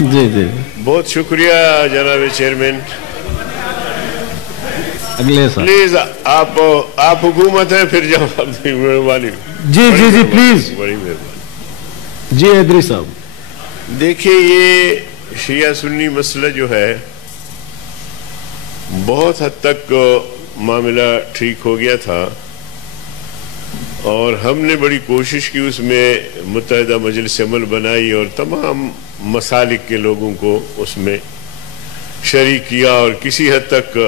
جی جی بہت شکریہ جناب چیئرمین. اگلے سال پلیز آپ حکومت ہیں پھر جواب دیں. مہربانی. جی جی جی پلیز. بڑی مہربانی. جی حیدری صاحب. دیکھیے یہ شیعہ سنی مسئلہ جو ہے بہت حد تک معاملہ ٹھیک ہو گیا تھا اور ہم نے بڑی کوشش کی, اس میں متحدہ مجلس عمل بنائی اور تمام مسالک کے لوگوں کو اس میں شریک کیا اور کسی حد تک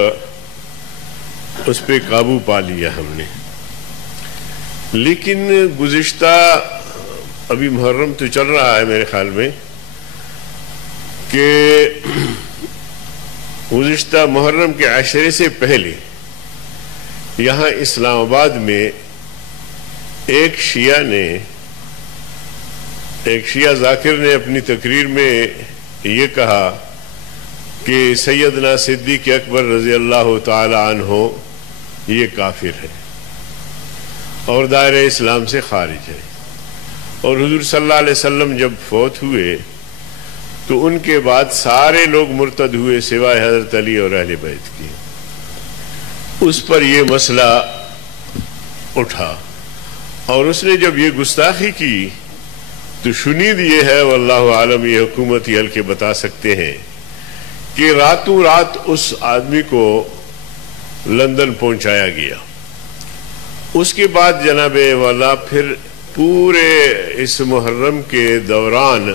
اس پہ قابو پا لیا ہم نے. لیکن گزشتہ ابھی محرم تو چل رہا ہے میرے خیال میں کہ گزشتہ محرم کے عشرے سے پہلے یہاں اسلام آباد میں ایک شیعہ ذاکر نے اپنی تقریر میں یہ کہا کہ سیدنا صدیق اکبر رضی اللہ تعالی عنہ یہ کافر ہے اور دائرہ اسلام سے خارج ہے, اور حضور صلی اللہ علیہ وسلم جب فوت ہوئے تو ان کے بعد سارے لوگ مرتد ہوئے سوائے حضرت علی اور اہل بیت کی. اس پر یہ مسئلہ اٹھا اور اس نے جب یہ گستاخی کی تو شنید یہ ہے واللہ عالم, یہ حکومت ہی ہلکے بتا سکتے ہیں کہ راتوں رات اس آدمی کو لندن پہنچایا گیا. اس کے بعد جناب والا پھر پورے اس محرم کے دوران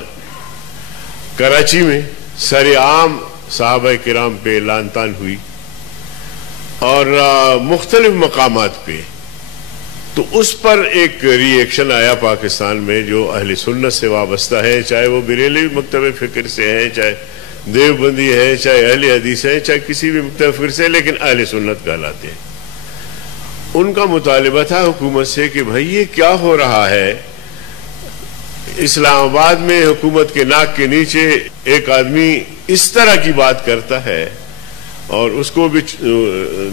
کراچی میں سر عام صحابہ کرام پہ لعن طعن ہوئی اور مختلف مقامات پہ. تو اس پر ایک ری ایکشن آیا پاکستان میں جو اہل سنت سے وابستہ ہے, چاہے وہ بریلوی مکتب فکر سے ہیں, چاہے دیوبندی ہے, چاہے اہل حدیث ہے, چاہے کسی بھی مکتب فکر سے, لیکن اہل سنت کہلاتے ہیں. ان کا مطالبہ تھا حکومت سے کہ بھائی یہ کیا ہو رہا ہے, اسلام آباد میں حکومت کے ناک کے نیچے ایک آدمی اس طرح کی بات کرتا ہے اور اس کو بھی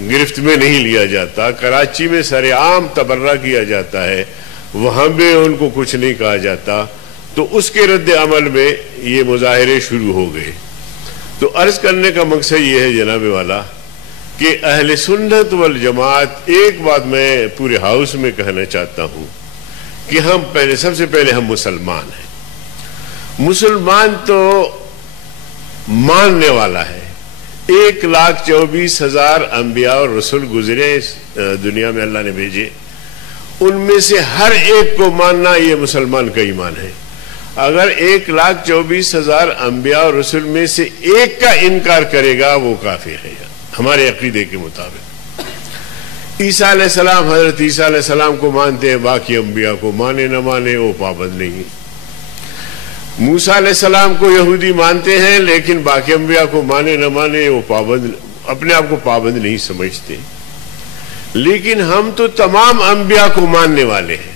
گرفت میں نہیں لیا جاتا. کراچی میں سر عام تبرہ کیا جاتا ہے, وہاں بھی ان کو کچھ نہیں کہا جاتا. تو اس کے رد عمل میں یہ مظاہرے شروع ہو گئے. تو عرض کرنے کا مقصد یہ ہے جناب والا کہ اہل سنت والجماعت, ایک بات میں پورے ہاؤس میں کہنا چاہتا ہوں کہ ہم سب سے پہلے ہم مسلمان ہیں. مسلمان تو ماننے والا ہے. 1,24,000 انبیاء اور رسول گزرے اس دنیا میں, اللہ نے بھیجے. ان میں سے ہر ایک کو ماننا یہ مسلمان کا ایمان ہے. اگر 1,24,000 انبیاء اور رسول میں سے ایک کا انکار کرے گا وہ کافر ہے ہمارے عقیدے کے مطابق. عیسیٰ علیہ السلام, حضرت عیسیٰ علیہ السلام کو مانتے ہیں, باقی انبیاء کو مانے نہ مانے وہ پابند نہیں. موسیٰ علیہ السلام کو یہودی مانتے ہیں لیکن باقی انبیاء کو مانے نہ مانے وہ پابند, اپنے آپ کو پابند نہیں سمجھتے. لیکن ہم تو تمام انبیاء کو ماننے والے ہیں.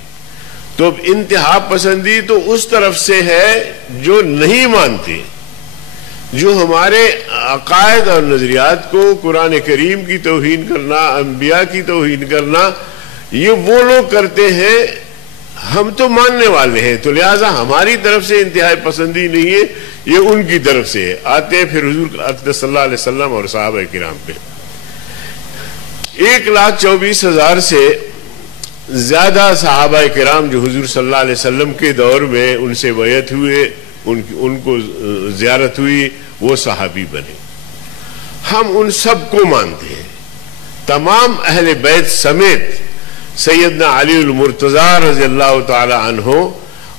تو اب انتہا پسندی تو اس طرف سے ہے جو نہیں مانتے, جو ہمارے عقائد اور نظریات کو, قرآن کریم کی توہین کرنا, انبیاء کی توہین کرنا, یہ وہ لوگ کرتے ہیں. ہم تو ماننے والے ہیں, تو لہٰذا ہماری طرف سے انتہائی پسندی نہیں ہے, یہ ان کی طرف سے آتے ہیں. پھر حضور اقدس صلی اللہ علیہ وسلم اور صحابہ کرام پہ 1,24,000 سے زیادہ صحابہ کرام جو حضور صلی اللہ علیہ وسلم کے دور میں ان سے بیعت ہوئے, ان کو زیارت ہوئی, وہ صحابی بنے. ہم ان سب کو مانتے ہیں, تمام اہل بیت سمیت سیدنا علی المرتضیٰ رضی اللہ تعالی عنہ,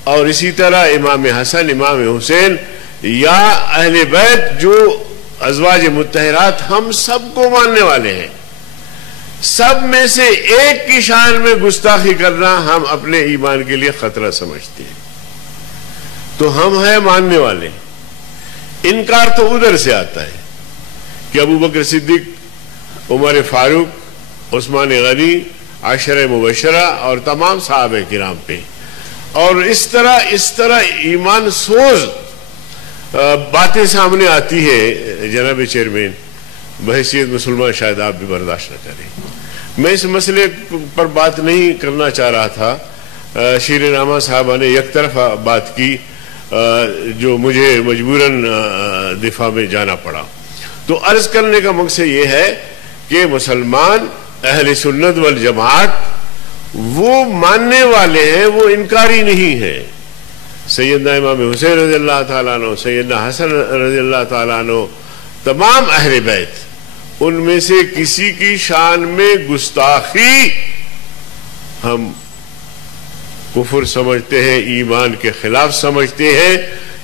اور اسی طرح امام حسن, امام حسین, یا اہل بیت جو ازواج مطہرات, ہم سب کو ماننے والے ہیں. سب میں سے ایک کی شان میں گستاخی کرنا ہم اپنے ایمان کے لیے خطرہ سمجھتے ہیں. تو ہم ہیں ماننے والے. انکار تو ادھر سے آتا ہے کہ ابو بکر صدیق, عمر فاروق, عثمان غنی, عشرہ مبشرہ اور تمام صحابہ کرام پہ, اور اس طرح ایمان سوز باتیں سامنے آتی ہے جناب چیئرمین, بحیثیت مسلمان شاید آپ بھی برداشت نہ کریں. میں اس مسئلے پر بات نہیں کرنا چاہ رہا تھا. شیر نامہ صاحبہ نے یک طرف بات کی, جو مجھے مجبوراً دفاع میں جانا پڑا۔ تو عرض کرنے کا مقصد یہ ہے کہ مسلمان اہل سنت والجماعت وہ ماننے والے ہیں، وہ انکاری نہیں ہیں۔ سیدنا امام حسین رضی اللہ تعالیٰ عنہ، سیدنا حسن رضی اللہ تعالیٰ عنہ، تمام اہل بیت، ان میں سے کسی کی شان میں گستاخی ہم کفر سمجھتے ہیں، ایمان کے خلاف سمجھتے ہیں۔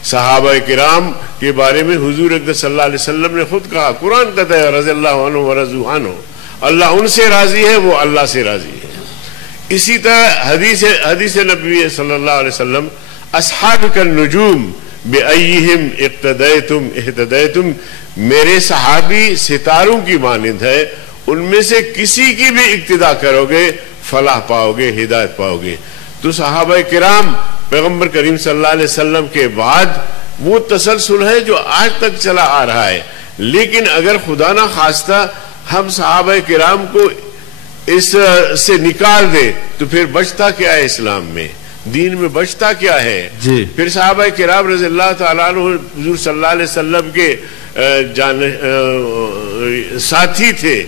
صحابہ کرام کے بارے میں حضور اکرم صلی اللہ علیہ وسلم نے خود کہا، قرآن کہتا ہے رضی اللہ عنہ ورضوا عنہ، اللہ ان سے راضی ہے، وہ اللہ سے راضی ہے۔ اسی طرح حدیث نبوی صلی اللہ علیہ وسلم، اصحابک النجوم بأیہم اقتدیتم اہتدیتم، میرے صحابی ستاروں کی مانند ہے، ان میں سے کسی کی بھی اقتداء کرو گے فلاح پاؤ گے، ہدایت پاؤ گے۔ تو صحابہ کرام پیغمبر کریم صلی اللہ علیہ وسلم کے بعد وہ تسلسل ہے جو آج تک چلا آ رہا ہے، لیکن اگر خدا نہ خواستہ ہم صحابہ کرام کو اس سے نکال دے تو پھر بچتا کیا ہے اسلام میں، دین میں بچتا کیا ہے؟ جی پھر صحابہ کرام رضی اللہ تعالیٰ عنہ حضور صلی اللہ علیہ وسلم کے ساتھی تھے،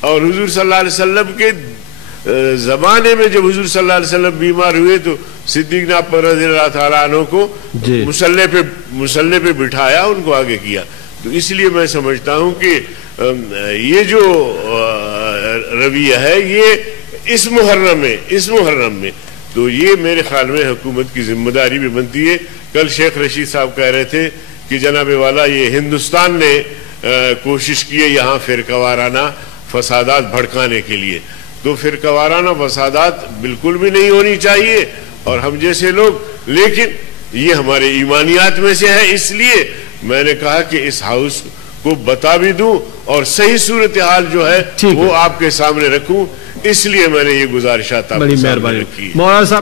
اور حضور صلی اللہ علیہ وسلم کے زمانے میں جب حضور صلی اللہ علیہ وسلم بیمار ہوئے تو صدیق اکبر رضی اللہ تعالیٰ عنہ کو مسلح پہ بٹھایا، ان کو آگے کیا۔ تو اس لیے میں سمجھتا ہوں کہ یہ جو رویہ ہے یہ اس محرم میں تو یہ میرے خیال میں حکومت کی ذمہ داری بھی بنتی ہے۔ کل شیخ رشید صاحب کہہ رہے تھے کہ جناب والا یہ ہندوستان نے کوشش کی ہے یہاں فرقہ وارانہ فسادات بھڑکانے کے لیے، تو فرقہ وارانہ فسادات بالکل بھی نہیں ہونی چاہیے، اور ہم جیسے لوگ، لیکن یہ ہمارے ایمانیات میں سے ہے، اس لیے میں نے کہا کہ اس ہاؤس کو بتا بھی دوں اور صحیح صورتحال جو ہے وہ آپ کے سامنے رکھوں، اس لیے میں نے یہ گزارشات آپ کے سامنے رکھی ہے۔ مولانا صاحب